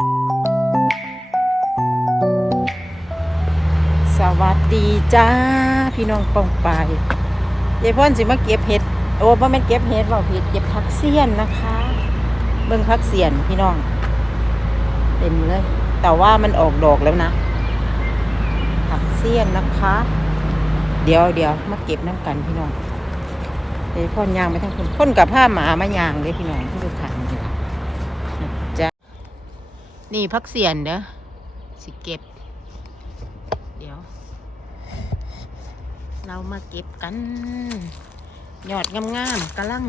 สวัสดีจ้า พี่น้องปองปยายพ่นสิมาเก็บเห็ด โอ้บ่แม่นเก็บเห็ดว่าผิดเก็บผักเสียนนะคะ เบิ่งผักเสียนพี่น้อง เต็มเลย แต่ว่ามันออกดอกแล้วนะ ผักเสียนนะคะ เดี๋ยวเดี๋ยวมาเก็บน้ำกันพี่น้องเดี๋ยพ่นยางไปทั้งคนพ่นกับผ้าหมา มายางเลยพี่น้องที่ดูขัน นี่ผักเสียนเด้อสิเก็บ เดี๋ยว เรามาเก็บกันยอดงามๆกระลัง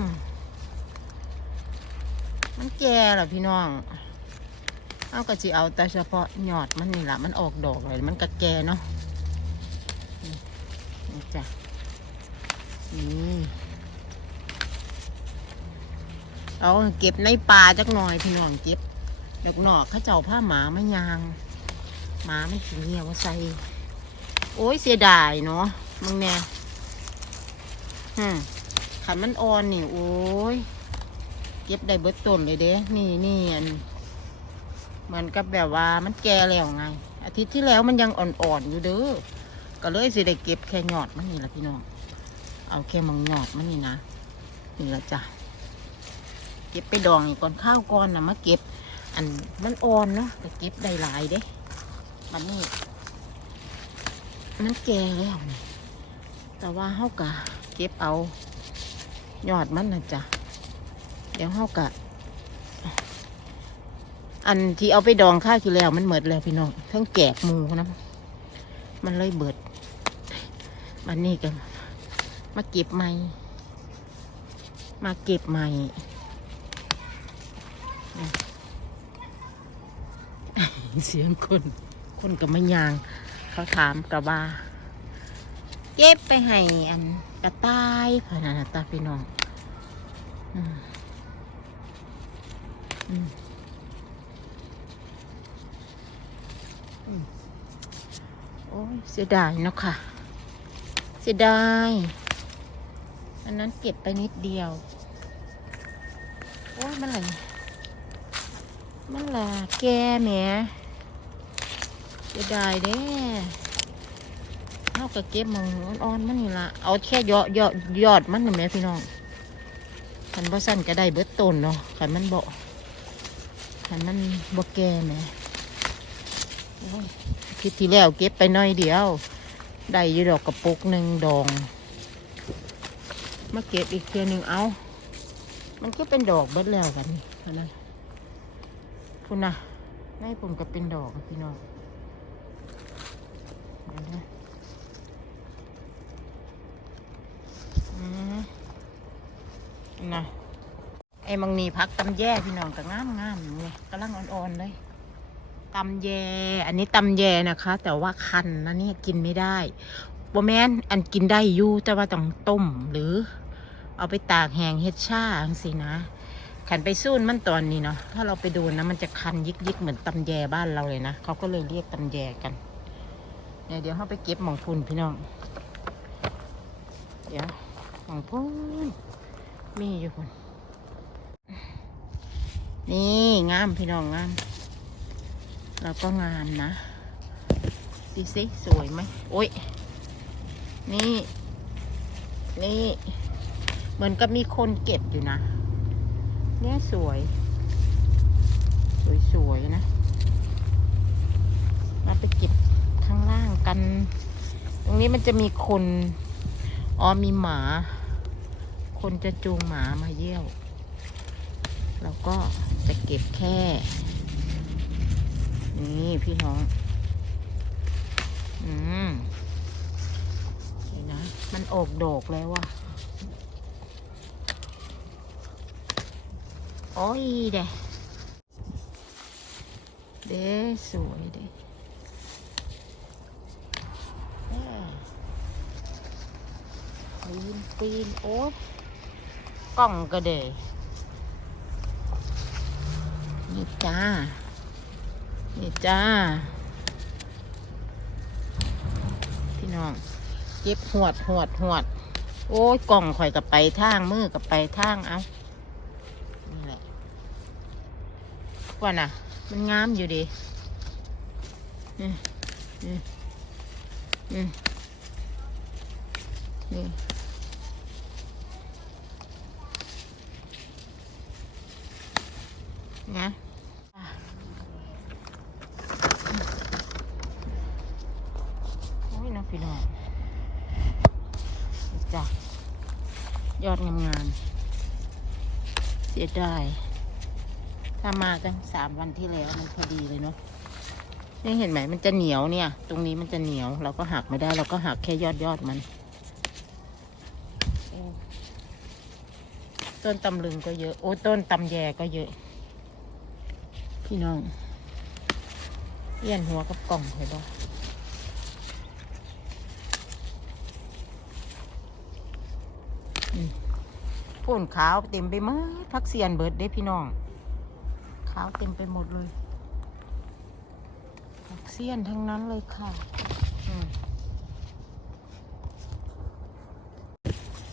มันแก่หรอพี่น้อง เอาก็จะเอาแต่เฉพาะยอดมันนี่แหละมันออกดอกเลยมันก็แก่เนาะนี่นี่จ้ะนี่เอาเก็บในป่าจักหน่อยพี่น้องเก็บ ดอกหนอกเขาเจ้าผ้าหมาไมายางหมาไม่กินเหี่ยวใส่ โอ้ยเสียดายเนาะมึงเนี่ยฮึมขันมันอ่อนนี่โอ้ยเก็บได้เบิดต้นเลยเด้นี่นี่อันเหมือนกับแบบว่ามันแก่แล้วไง อาทิตย์ที่แล้วมันยังอ่อนๆอยู่เด้อก็เลยสิได้เก็บแค่ยอดมันนี่ละพี่น้องเอาแค่มังหยอดมันนี่นะนี่ละจ้ะเก็บไปดองอีกก่อนข้าวก่อนนะมาเก็บ อันมันอ่อนเนาะแต่เก็บได้หลายเด้มันนี่มันแก่แล้วนี่แต่ว่าเฮากะเก็บเอายอดมันนะจ๊ะเดี๋ยวเฮากะอันที่เอาไปดองข้าวคือแล้วมันเหมิดแล้วพี่น้องทั้งแกกหมูนะมันเลยเบิดมันนี่กันมาเก็บใหม่ มาเก็บใหม่ เสียงคนคนกับไม่ยาง เขาถามกะว่าเก็บไปให้อันกระต่ายพนันตาพี่น้องอืมอืมอืมโอ้ยเสียดายเนาะค่ะ เสียดายอันนั้นเก็บไปนิดเดียว โอ้ยมันอะไร มันละแกแหมเสียดายเด้เอากระเก็บมังอ่อนๆมันนี่ละเอาแค่ยอดยอดยอดมันนี่แม่พี่น้องขันบ่สั้นก็ได้เบิดต้นเนาะขันมันบ่ขันมันบ่แก่แหมคิดที่แล้วเก็บไปน้อยเดียว ได้อยู่ดอกกระปุกหนึ่งดอง มาเก็บอีกเทือหนึ่งเอา มันก็เป็นดอกเบิดแล้วกันนี่อันนั้น คุณนะในผมก็เป็นดอกพี่น้องนะไอ้มังนีพักตำแย่พี่น้องก็งามงามๆเลยกำลังอ่อนๆเลยตำแย อันนี้ตำแยนะคะ แต่ว่าคันนะเนี่ยกินไม่ได้บแมนอันกินได้อยู่แต่ว่าต้องต้มหรือ เอาไปตากแห้งเฮ็ดชาจังสินะ ขันไปสู้มันตอนนี้เนาะถ้าเราไปดูนะมันจะคันยิกยิกๆเหมือนตำแยบ้านเราเลยนะเขาก็เลยเรียกตำแยกันเนี่ยเดี๋ยวเขาไปเก็บหมองพุ่นพี่น้องเดี๋ยวของพุ่นมีอยู่พุ่นนี่งามพี่น้องงามเราก็งามนะดูสิสวยไหมโอ้ยนี่ นี่ เหมือนกับมีคนเก็บอยู่นะ เนี่ยสวย สวยๆนะเราไปเก็บข้างล่างกัน ตรงนี้มันจะมีคนอ๋อมีหมา คนจะจูงหมามาเยี่ยวเราก็จะเก็บแค่ นี่พี่น้อง อืมนี่นะ มันออกดอกแล้วว่ะ อ้ยเด้เด้สวยเด้ปีนปีนโอ้ยกล้องก็เดยนี่จ้า นี่จ้า พี่น้องเก็บหวดหวดหวด โอ้ยกล่องข่อยกับไปทางมือกับไปทางเอา นี่แหละว่าน่ะ มันงามอยู่ดินี่นี่นี่นี่นะโอ้ยนะพี่น้องจ้ะยอดงามๆเสียดาย ถ้ามาตั้งสามวันที่แล้วมันพอดีเลยเนาะนี่เห็นไหมมันจะเหนียวเนี่ย ตรงนี้มันจะเหนียว เราก็หักไม่ได้ เราก็หักแค่ยอดยอดมันต้นตำลึงก็เยอะ โอ้ต้นตำแยก็เยอะ พี่น้องเลี่ยนหัวกับกล่องเห็นบ่อืมพ่นขาวเต็มไปหมดพักเสียนเบิดเด้พี่น้อง ขาวเต็มไปหมดเลยผักเสี้ยนทั้งนั้นเลยค่ะ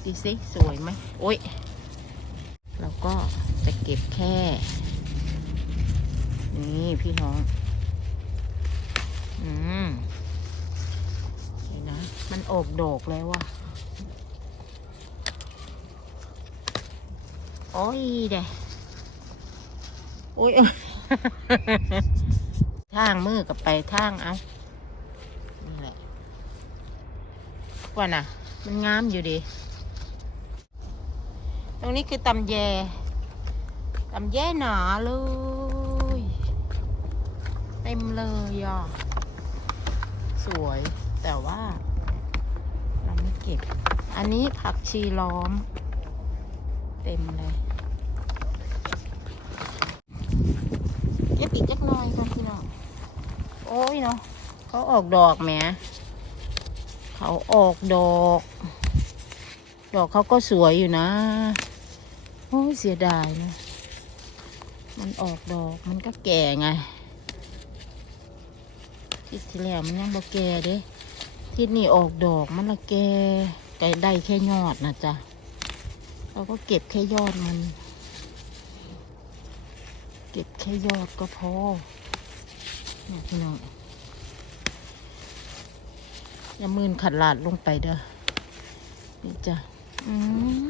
ดีสิสวยไหมโอ้ยเราก็จะเก็บแค่ นี่พี่น้อง อืมนี่นะ มันออกดอกแล้วว่ะโอ้ยเด้ โอ้ยทางมือกับไปทางเอานี่แหละว่าน่ะ มันงามอยู่ดิตรงนี้คือตำแยตำแยหนาเลย เต็มเลยอะ สวยแต่ว่าเราไม่เก็บ อันนี้ผักชีล้อม เต็มเลย เก็บอีกจักหน่อยค่ะพี่น้อง โอ้ยเนาะเขาออกดอกแหมเขาออกดอก ดอกเขาก็สวยอยู่นะ โอ้ยเสียดายนะ มันออกดอกมันก็แก่ไงทิศที่แล้วมันยังบ่แก่เด้ทิศนี้ออกดอกมันละแก่ไก่ได้แค่ยอดนะจ๊ะเราก็เก็บแค่ยอดมัน เก็บแค่ยอดก็พอนี่พี่น้องอย่ามืนขัดหลาดลงไปเด้อนี่จ้ะอืม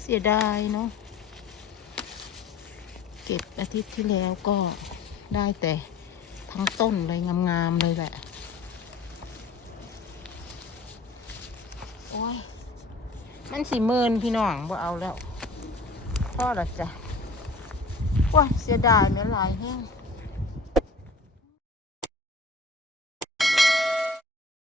เสียดายเนาะเก็บอาทิตย์ที่แล้วก็ได้แต่ทั้งต้นเลยงามๆเลยแหละ โอ้ย มันสีเมินพี่น้องบ่เอาแล้วพ่อละจ้ะ ว้าเสียดายแม่หลายแห้ง